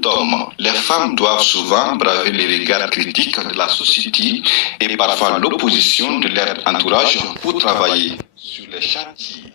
d'hommes, les femmes doivent souvent braver les regards critiques de la société et parfois l'opposition de leur entourage pour travailler sur les chantiers.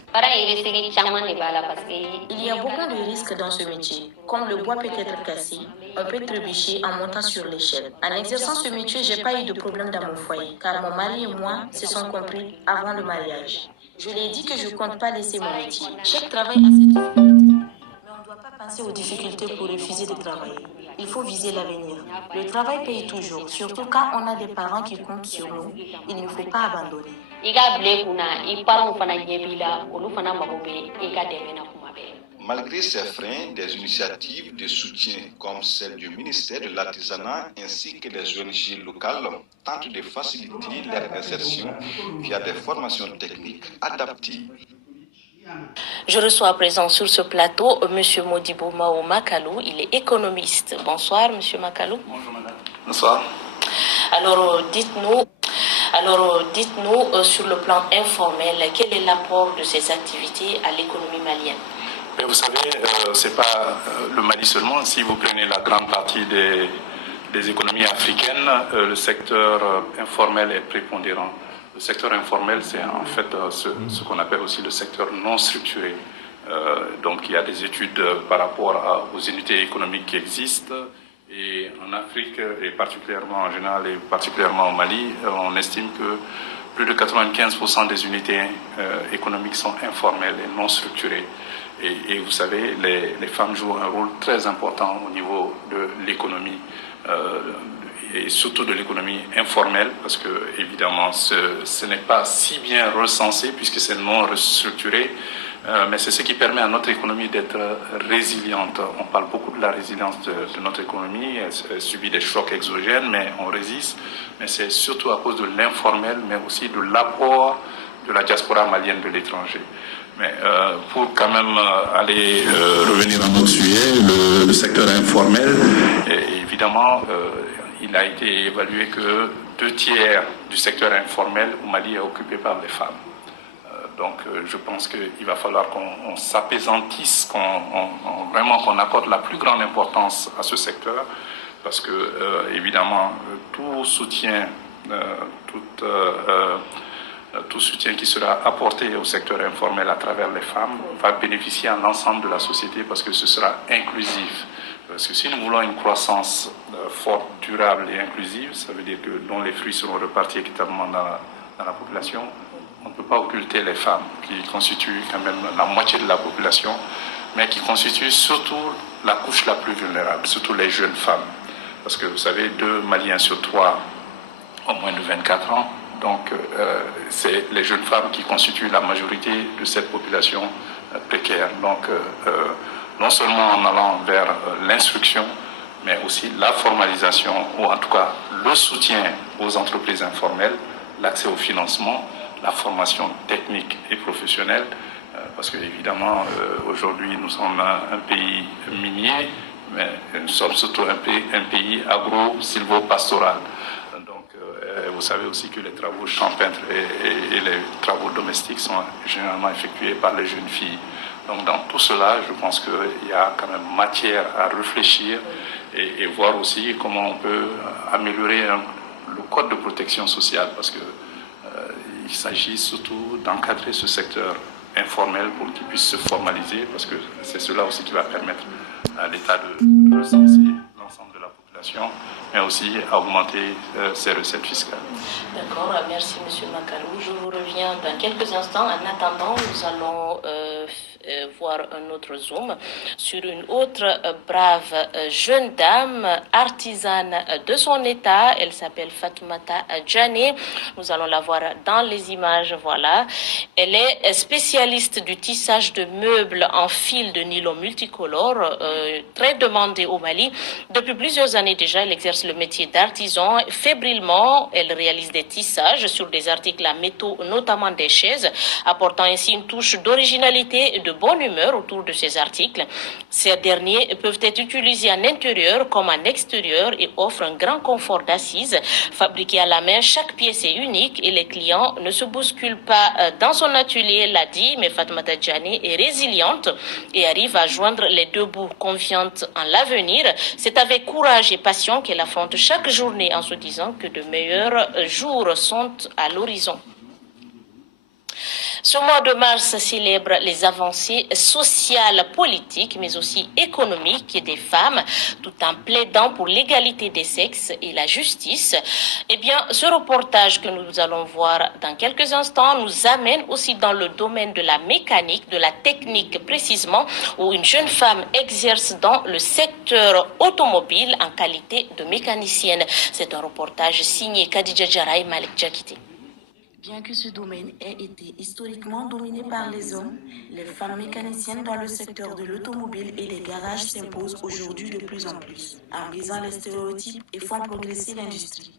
Il y a beaucoup de risques dans ce métier. Comme le bois peut être cassé, on peut trébucher en montant sur l'échelle. En exerçant ce métier, j'ai pas eu de problème dans mon foyer, car mon mari et moi se sont compris avant le mariage. Je lui ai dit que je compte pas laisser mon métier. Chaque travail a ses difficultés, mais on ne doit pas penser aux difficultés pour refuser de travailler. Il faut viser l'avenir. Le travail paye toujours, surtout quand on a des parents qui comptent sur nous. Il ne faut pas abandonner. Malgré ces freins, des initiatives de soutien comme celle du ministère de l'Artisanat ainsi que les ONG locales tentent de faciliter leur insertion via des formations techniques adaptées. Je reçois à présent sur ce plateau M. Modibo Mao Makalou, il est économiste. Bonsoir M. Makalou. Bonjour madame. Bonsoir. Alors dites-nous sur le plan informel, quel est l'apport de ces activités à l'économie malienne? Mais vous savez, c'est pas le Mali seulement. Si vous prenez la grande partie des économies africaines, le secteur informel est prépondérant. Le secteur informel, c'est en fait ce qu'on appelle aussi le secteur non structuré. Donc il y a des études par rapport aux unités économiques qui existent. Et en Afrique, et particulièrement en général, et particulièrement au Mali, on estime que plus de 95% des unités économiques sont informelles et non structurées. Et vous savez, les femmes jouent un rôle très important au niveau de l'économie, et surtout de l'économie informelle, parce que évidemment, ce n'est pas si bien recensé puisque c'est non structuré. Mais c'est ce qui permet à notre économie d'être résiliente. On parle beaucoup de la résilience de notre économie. Elle subit des chocs exogènes, mais on résiste. Mais c'est surtout à cause de l'informel, mais aussi de l'apport de la diaspora malienne de l'étranger. Mais pour quand même aller revenir à notre sujet, le secteur informel, évidemment, il a été évalué que 2/3 du secteur informel au Mali est occupé par les femmes. Donc je pense qu'il va falloir qu'on s'apaisantisse, vraiment qu'on accorde la plus grande importance à ce secteur, parce que évidemment tout soutien qui sera apporté au secteur informel à travers les femmes va bénéficier à l'ensemble de la société, parce que ce sera inclusif. Parce que si nous voulons une croissance forte, durable et inclusive, ça veut dire que dont les fruits seront repartis équitablement dans la population, on ne peut pas occulter les femmes, qui constituent quand même la moitié de la population, mais qui constituent surtout la couche la plus vulnérable, surtout les jeunes femmes. Parce que vous savez, 2 Maliens sur 3 ont moins de 24 ans, donc c'est les jeunes femmes qui constituent la majorité de cette population précaire. Donc non seulement en allant vers l'instruction, mais aussi la formalisation, ou en tout cas le soutien aux entreprises informelles, l'accès au financement, la formation technique et professionnelle, parce qu'évidemment, aujourd'hui, nous sommes un pays minier, mais nous sommes surtout un pays agro-silvopastoral. Donc, vous savez aussi que les travaux champêtres et les travaux domestiques sont généralement effectués par les jeunes filles. Donc, dans tout cela, je pense qu'il y a quand même matière à réfléchir et voir aussi comment on peut améliorer le code de protection sociale, parce que il s'agit surtout d'encadrer ce secteur informel pour qu'il puisse se formaliser, parce que c'est cela aussi qui va permettre à l'État de recenser l'ensemble de la population, mais aussi à augmenter ses recettes fiscales. D'accord, merci M. Makalou. Je vous reviens dans quelques instants. En attendant, nous allons voir un autre zoom sur une autre brave jeune dame, artisane de son état. Elle s'appelle Fatoumata Djane. Nous allons la voir dans les images, voilà. Elle est spécialiste du tissage de meubles en fil de nylon multicolore, très demandé au Mali. Depuis plusieurs années, années déjà, elle exerce le métier d'artisan. Fébrilement, elle réalise des tissages sur des articles à métaux, notamment des chaises, apportant ainsi une touche d'originalité et de bonne humeur autour de ces articles. Ces derniers peuvent être utilisés en intérieur comme en extérieur et offrent un grand confort d'assise. Fabriqué à la main, chaque pièce est unique et les clients ne se bousculent pas dans son atelier, elle l'a dit, mais Fatoumata Diané est résiliente et arrive à joindre les deux bouts. Confiante en l'avenir, c'est avec courage et passion qu'elle affronte chaque journée en se disant que de meilleurs jours sont à l'horizon. Ce mois de mars célèbre les avancées sociales, politiques, mais aussi économiques des femmes, tout en plaidant pour l'égalité des sexes et la justice. Eh bien, ce reportage que nous allons voir dans quelques instants nous amène aussi dans le domaine de la mécanique, de la technique précisément, où une jeune femme exerce dans le secteur automobile en qualité de mécanicienne. C'est un reportage signé Khadija Djara et Malik Djakité. Bien que ce domaine ait été historiquement dominé par les hommes, les femmes mécaniciennes dans le secteur de l'automobile et des garages s'imposent aujourd'hui de plus en plus, en brisant les stéréotypes et font progresser l'industrie.